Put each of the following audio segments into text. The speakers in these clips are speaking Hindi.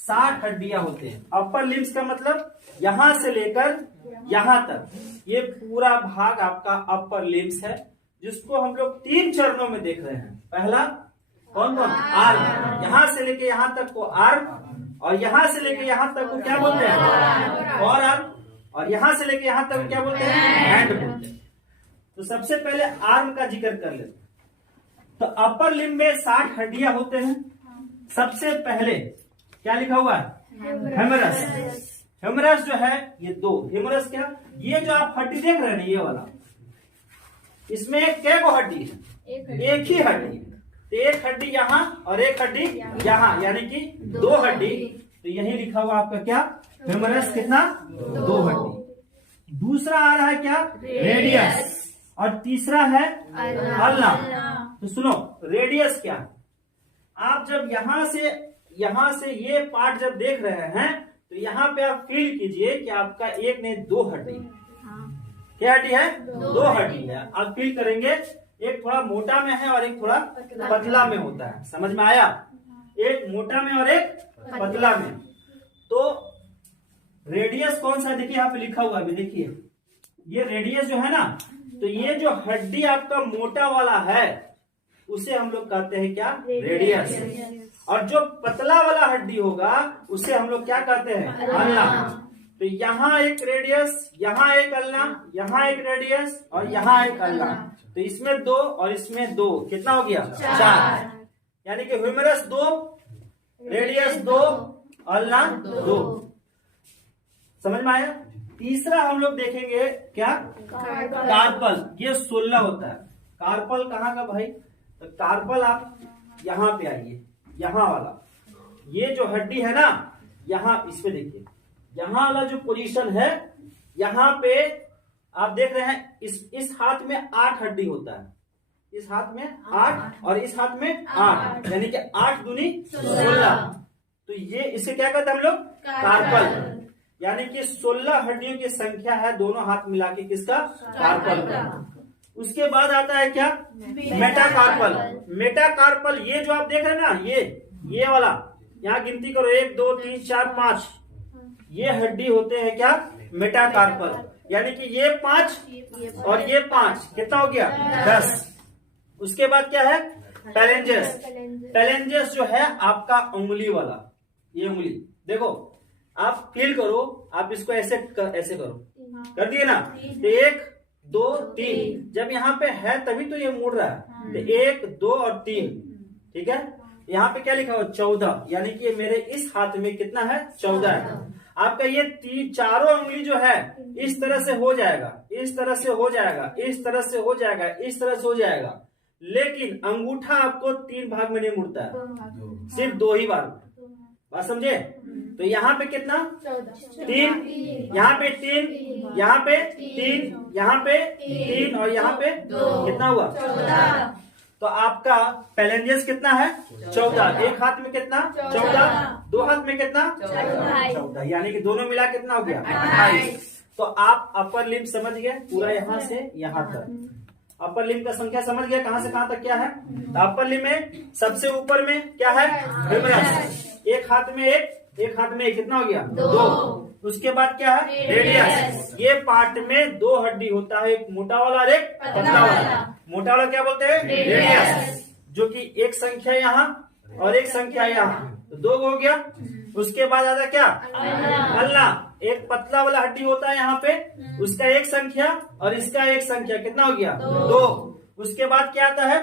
60 हड्डियां होते हैं। अपर लिम्स का मतलब यहां से लेकर यहां तक, ये पूरा भाग आपका अपर लिम्स है, जिसको हम लोग 3 चरणों में देख रहे हैं। पहला कौन कौन? आर्म, यहां से लेके यहां तक को आर्म, और यहां से लेके यहां तक को क्या बोलते हैं? और आर्म, और यहां से लेके यहां तक को क्या बोलते हैं? हैंड बोलते हैं। तो सबसे पहले आर्म का जिक्र कर लेते हैं। तो अपर लिम्ब में 60 हड्डियां होते हैं। सबसे पहले क्या लिखा हुआ है? हेमरस। हेमरस जो है ये 2, हेमरस क्या? ये जो आप हड्डी देख रहे हैं ये वाला, इसमें क्या को हड्डी है? एक ही हड्डी है। तो एक हड्डी यहाँ और एक हड्डी यहाँ, यानी कि 2 हड्डी। तो यही लिखा हुआ आपका क्या? हेमरस कितना? 2 हड्डी। दूसरा आ रहा है क्या? रेडियस। और तीसरा है अल्ना। तो सुनो, रेडियस क्या? आप जब यहां से ये पार्ट जब देख रहे हैं तो यहाँ पे आप फील कीजिए कि आपका एक नहीं 2 हड्डी। क्या हड्डी है? 2 हड्डी है। आप फील करेंगे, एक थोड़ा मोटा में है और एक थोड़ा पतला में होता है। समझ में आया? एक मोटा में और एक पतला में। तो रेडियस कौन सा? देखिए यहाँ पे लिखा हुआ है, देखिए ये रेडियस जो है ना, तो ये जो हड्डी आपका मोटा वाला है उसे हम लोग कहते हैं क्या? रेडियस। और जो पतला वाला हड्डी होगा उसे हम लोग क्या कहते हैं? अल्ना। तो यहाँ एक रेडियस, यहाँ एक अल्ना, यहाँ एक रेडियस और यहाँ एक अल्ना। तो इसमें 2 और इसमें 2, कितना हो गया? 4। यानी कि ह्यूमरस 2, रेडियस 2, अल्ना 2। समझ में आया? तीसरा हम लोग देखेंगे क्या? कार्पल। ये 16 होता है। कार्पल कहाँ का भाई? तो कार्पल आप यहाँ पे आइए, यहाँ वाला ये जो हड्डी है ना, यहाँ इसमें देखिए, यहाँ वाला जो पोजीशन है, यहाँ पे आप देख रहे हैं इस हाथ में 8 हड्डी होता है। इस हाथ में 8 और इस हाथ में 8, यानी कि 8 दूनी 16। तो ये इसे क्या कहते हैं हम लोग? कार्पल। यानी कि 16 हड्डियों की संख्या है दोनों हाथ मिला के, किसका? कार्पल का। उसके बाद आता है क्या? मेटाकार्पल। मेटाकार्पल ये जो आप देख रहे हैं ना, ये वाला, यहाँ गिनती करो 1 2 3 4 5, ये हड्डी होते हैं क्या? मेटाकार्पल। यानी कि ये 5 और ये 5, कितना हो गया? 10। उसके बाद क्या है? पैलेंजेस। पैलेंजेस जो है आपका उंगली वाला, ये उंगली देखो, आप फील करो, आप इसको ऐसे करो, कर दिए ना? तो 1 2 3, जब यहाँ पे है तभी तो ये मुड़ रहा है। तो 1 2 और 3, ठीक है। यहाँ पे क्या लिखा हुआ? 14, यानी कि मेरे इस हाथ में कितना है? 14 है। आपका ये चारों उंगली जो है इस तरह से हो जाएगा, इस तरह से हो जाएगा, इस तरह से हो जाएगा, इस तरह से हो जाएगा। लेकिन अंगूठा आपको 3 भाग में नहीं मुड़ता है, सिर्फ 2 ही बार। बात समझे? तो यहाँ पे कितना? 3, यहाँ पे 3, यहाँ पे 3, यहाँ पे 3 और यहाँ पे 2, कितना हुआ? 14। तो आपका पैलेंजेस कितना है? 14। एक हाथ में कितना? 14। 2 हाथ में कितना? 14, यानी कि दोनों मिला कितना हो गया? 28। तो आप अपर लिम्ब समझ गए पूरा, यहाँ से यहाँ तक। अपर लिम्ब का संख्या समझ गया कहाँ से कहाँ तक क्या है? तो अपर लिम्ब में सबसे ऊपर में क्या है? ह्यूमरस। एक हाथ में एक हाथ में एक, कितना हो गया? 2। उसके बाद क्या है? रेडियस। ये पार्ट में 2 हड्डी होता है, एक मोटा वाला और एक पतला वाला। मोटा वाला क्या बोलते हैं? रेडियस, जो कि एक संख्या यहाँ और एक संख्या यहाँ, तो 2 हो गया। उसके बाद आता क्या? अल्ना। एक पतला वाला हड्डी होता है यहाँ पे, उसका एक संख्या और इसका एक संख्या, कितना हो गया? 2। उसके बाद क्या आता है?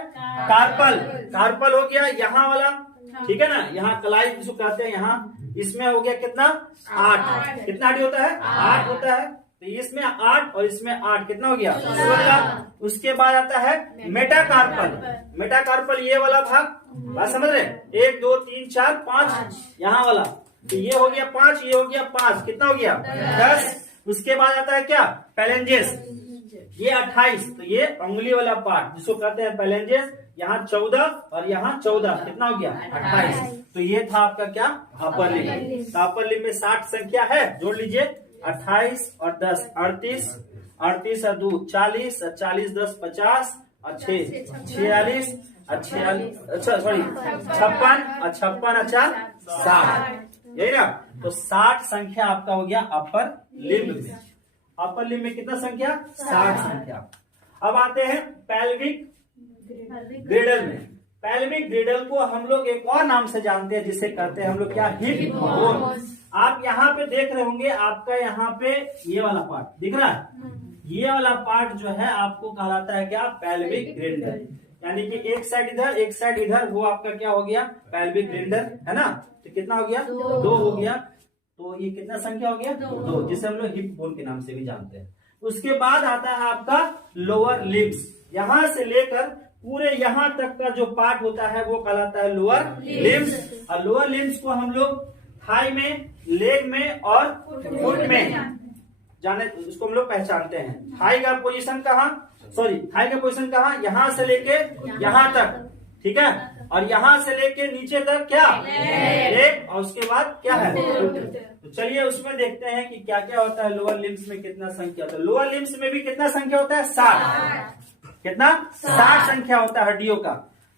कार्पल। कार्पल हो गया यहाँ वाला, ठीक है ना, यहाँ कलाई जिसको कहते हैं, यहाँ इसमें हो गया कितना? 8। कितना हड्डी होता है? 8 होता है। तो इसमें 8 और इसमें 8, कितना हो गया? 16। उसके बाद आता है मेटाकार्पल। मेटाकार्पल ये वाला भाग, बात समझ रहे? 1 2 3 4 5, यहाँ वाला, तो ये हो गया 5, ये हो गया 5, कितना हो गया? 10। उसके बाद आता है क्या? पैलेंजेस। ये 28, तो ये उंगली वाला पार्ट जिसको कहते हैं पैलेंजेस। यहाँ 14 और यहाँ 14, कितना हो गया? 28। तो ये था आपका क्या? Upper limb. तो अपर लिम्ब में 60 संख्या है, जोड़ लीजिए, 28 और 10 38, 38 और 2 40, और 40 10 50 और 6 46, अच्छा सॉरी 56 और 56 और 4 60। यही ना। तो 60 संख्या आपका हो गया अपर लिम्ब में। अपर लिम्ब में कितना संख्या? 60 संख्या। अब आते हैं पेल्विक ग्रेडल में। पेल्विक ग्रेडल को हम लोग एक और नाम से जानते हैं, जिसे कहते हैं हम लोग क्या? Hip bone. आप यहाँ पे देख रहे होंगे, आपका यहाँ पे ये वाला पार्ट दिख रहा है, ये वाला पार्ट जो है आपको कहलाता है क्या? Pelvic Gradle. यानी कि एक साइड इधर एक साइड इधर, वो आपका क्या हो गया? पेल्विक ग्रेडल, है ना। तो कितना हो गया? 2 हो गया। तो ये कितना संख्या हो गया? 2, जिसे हम लोग हिप बोन के नाम से भी जानते हैं। उसके बाद आता है आपका लोअर लिम्स। यहां से लेकर पूरे यहाँ तक का जो पार्ट होता है वो कहलाता है लोअर लिम्स। और लोअर लिम्स को हम लोग थाई में, लेग में और फुट में जाने, उसको हम लोग पहचानते हैं। थाई का पोजीशन कहाँ? थाई का पोजीशन कहाँ? यहाँ से लेके यहाँ तक, ठीक है। और यहाँ से लेके नीचे तक क्या? लेग। और उसके बाद क्या है? तो चलिए उसमें देखते हैं कि क्या क्या होता है लोअर लिम्स में, कितना संख्या होता है। लोअर लिम्स में भी कितना संख्या होता है? 60। कितना? 60 संख्या होता है हड्डियों का।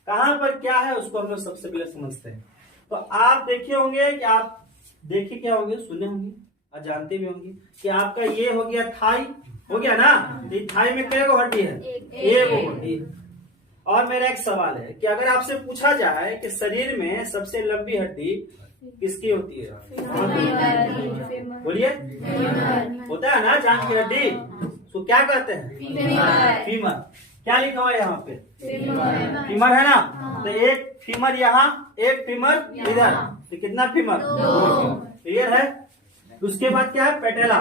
कहाँ पर क्या है उसको हम लोग सबसे पहले समझते हैं। तो आप देखे होंगे कि आप देखे क्या होंगे, सुने होंगे और जानते भी होंगे कि आपका ये हो गया थाई, हो गया ना। तो थाई में कितने हड्डी है? एक हड्डी। और मेरा एक सवाल है कि अगर आपसे पूछा जाए कि शरीर में सबसे लंबी हड्डी किसकी होती है? बोलिए। होता है ना जांघ की हड्डी, तो क्या कहते हैं? फीमर। क्या लिखा हुआ है यहाँ पे? फीमर है ना। तो एक फीमर यहाँ, एक फीमर इधर, तो कितना फीमर? 2। क्लियर है। उसके बाद क्या है? पेटेला।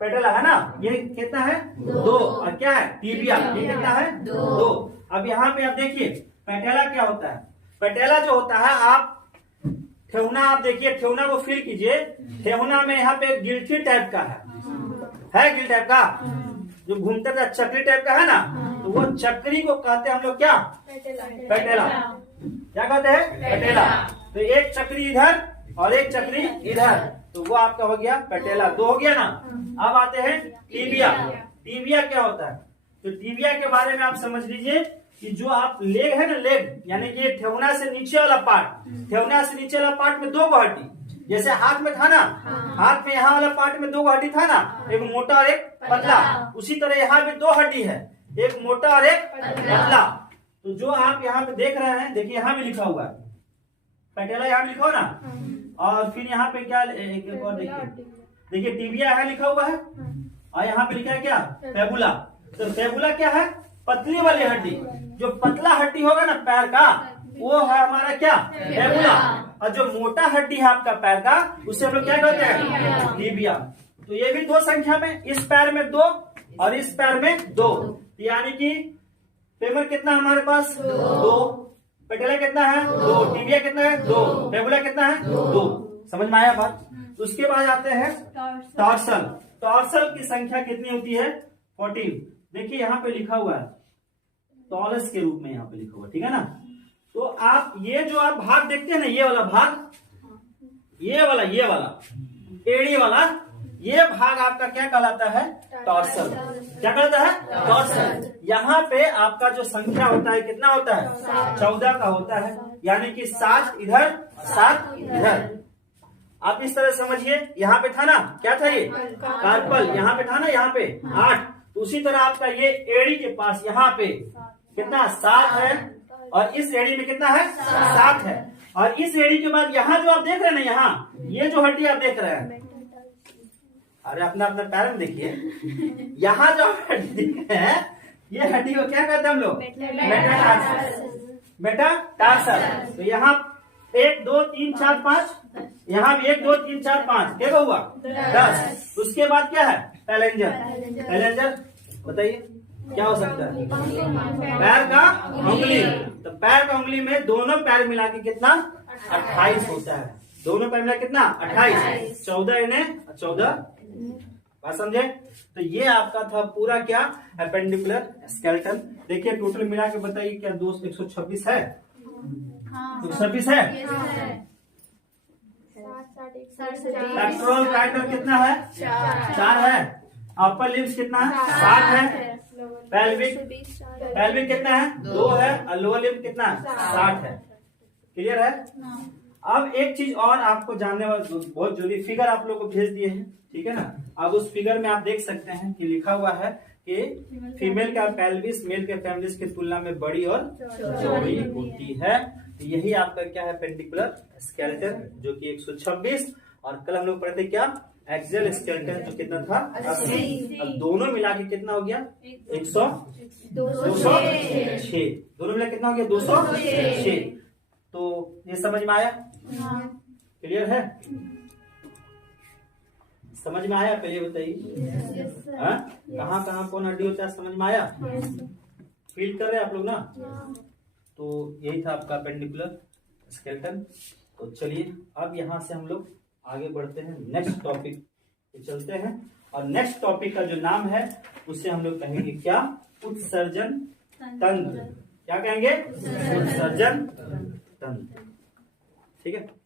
पेटेला है ना, ये कितना है? 2। और क्या है? टीबिया, ये कितना है? 2। अब यहाँ पे आप देखिए पेटेला क्या होता है। पेटेला जो होता है, आप ठेहुना, आप देखिए ठेहुना को फील कीजिए। ठेहुना में यहाँ पे गिल्टी टाइप का है गिल टाइप का, जो घूमता था, चक्री टाइप का है ना। तो वो चक्री को कहते हैं हम लोग क्या? पेटेला। क्या कहते हैं? पेटेला। तो एक चक्री इधर और एक चक्री इधर, तो वो आपका हो गया पेटेला। 2 हो गया ना। अब आते हैं टीबिया। टीबिया क्या होता है? तो टीबिया के बारे में आप समझ लीजिए कि जो आप लेग है ना, लेग यानी कि ठेहुना से नीचे वाला पार्ट, ठेहुना से नीचे वाला पार्ट में 2 हड्डी, जैसे हाथ में था ना, हाथ में यहाँ वाला पार्ट में 2 हड्डी था ना, एक मोटा और एक पतला। उसी तरह यहाँ पे 2 हड्डी है, एक मोटा और एक पतला। तो जो आप यहाँ पे देख रहे हैं, देखिए यहाँ भी लिखा हुआ है पेटेला, यहाँ लिखा हो ना। और फिर यहाँ पे क्या, एक और देखिए टीबिया है लिखा हुआ है, और यहाँ पे लिखा है क्या? फेबुला। तो फेबुला क्या है? पतली वाली हड्डी। जो पतला हड्डी होगा ना पैर का, वो है हमारा क्या? फेबुला। और जो मोटा हड्डी है आपका पैर का, उसे हम लोग क्या कहते हैं? टीबिया। तो ये भी 2 संख्या में, इस पैर में 2 और इस पैर में 2, यानी कि फेमर कितना हमारे पास? 2। पेटेला कितना है? 2। टीबिया कितना है? 2। फेबुला कितना है? 2। समझ में आया बात? उसके बाद आते हैं टॉर्सल। टॉर्सल की संख्या कितनी होती है? 14। देखिए यहाँ पे लिखा हुआ है टॉलस के रूप में, यहाँ पे लिखा हुआ, ठीक है ना। तो आप ये जो आप भाग देखते हैं ना, ये वाला भाग, ये वाला एड़ी वाला, ये भाग आपका क्या कहलाता है? टॉर्सल। क्या कहलाता है? टॉर्सल। यहाँ पे आपका जो संख्या होता है कितना होता है? 14 का होता है, यानी कि 7 इधर 7 इधर। आप इस तरह समझिए, यहाँ पे था ना, क्या था ये? कार्पल। यहाँ पे था ना, यहाँ पे 8। तो उसी तरह आपका ये एड़ी के पास यहाँ पे कितना? 7 है, और इस एड़ी में कितना है? 7 है। और इस एड़ी के बाद यहाँ जो आप देख रहे हैं ना, यहाँ ये जो हड्डी आप देख रहे हैं, अरे अपना अपना पैर में देखिए, यहाँ जो हड्डी दिख रहे हैं, ये हड्डी को क्या कहते हैं हम लोग? मेटाटार्सल। तो यहाँ 1 2 3 4 5, यहाँ भी 1 2 3 4 5, क्या हुआ? 10। उसके बाद क्या है? पैलेंजर। पैलेंजर बताइए क्या हो सकता है? पैर का उंगली। तो पैर का उंगली में दोनों पैर मिला के कितना? 28 होता है। दोनों पैर मिला कितना? 28। 14 इन्हें 14, बात समझे? तो ये आपका था पूरा क्या? Appendicular skeleton. देखिए टोटल मिला के बताइए क्या दोस्त? 126 है? 126 है? पेट्रोल काइटर कितना है? 4 है। अपर लिम्स कितना है? 7 है। पेल्विक कितना है? 2 है। और लोअर लिम्ब कितना है? 60 है। क्लियर है? अब एक चीज और आपको जानने वाला बहुत जरूरी, फिगर आप लोग को भेज दिए हैं, ठीक है ना। अब उस फिगर में आप देख सकते हैं कि लिखा हुआ है कि फीमेल का पेल्विस मेल के पेल्विस की तुलना में बड़ी और चौड़ी होती है। तो यही आपका क्या है, पेंडिकुलर स्केलेटन, जो कि 126, और कल हम लोग पढ़े थे क्या, एक्सियल स्केलेटन, जो कितना था 80। अब दोनों मिला के कितना हो गया 206, दोनों मिला कितना हो गया 206। तो ये समझ में आया? क्लियर है? समझ में आया? पहले बताइए कहाँ कहाँ कौन हड्डी होता है, समझ में आया? फील कर रहे हैं आप लोग ना? तो यही था आपका पेंडिकुलर स्केलेटन। तो चलिए अब यहाँ से हम लोग आगे बढ़ते हैं, नेक्स्ट टॉपिक पे चलते हैं। और नेक्स्ट टॉपिक का जो नाम है उसे हम लोग कहेंगे क्या, उत्सर्जन तंत्र। क्या कहेंगे? उत्सर्जन तंत्र। ठीक है।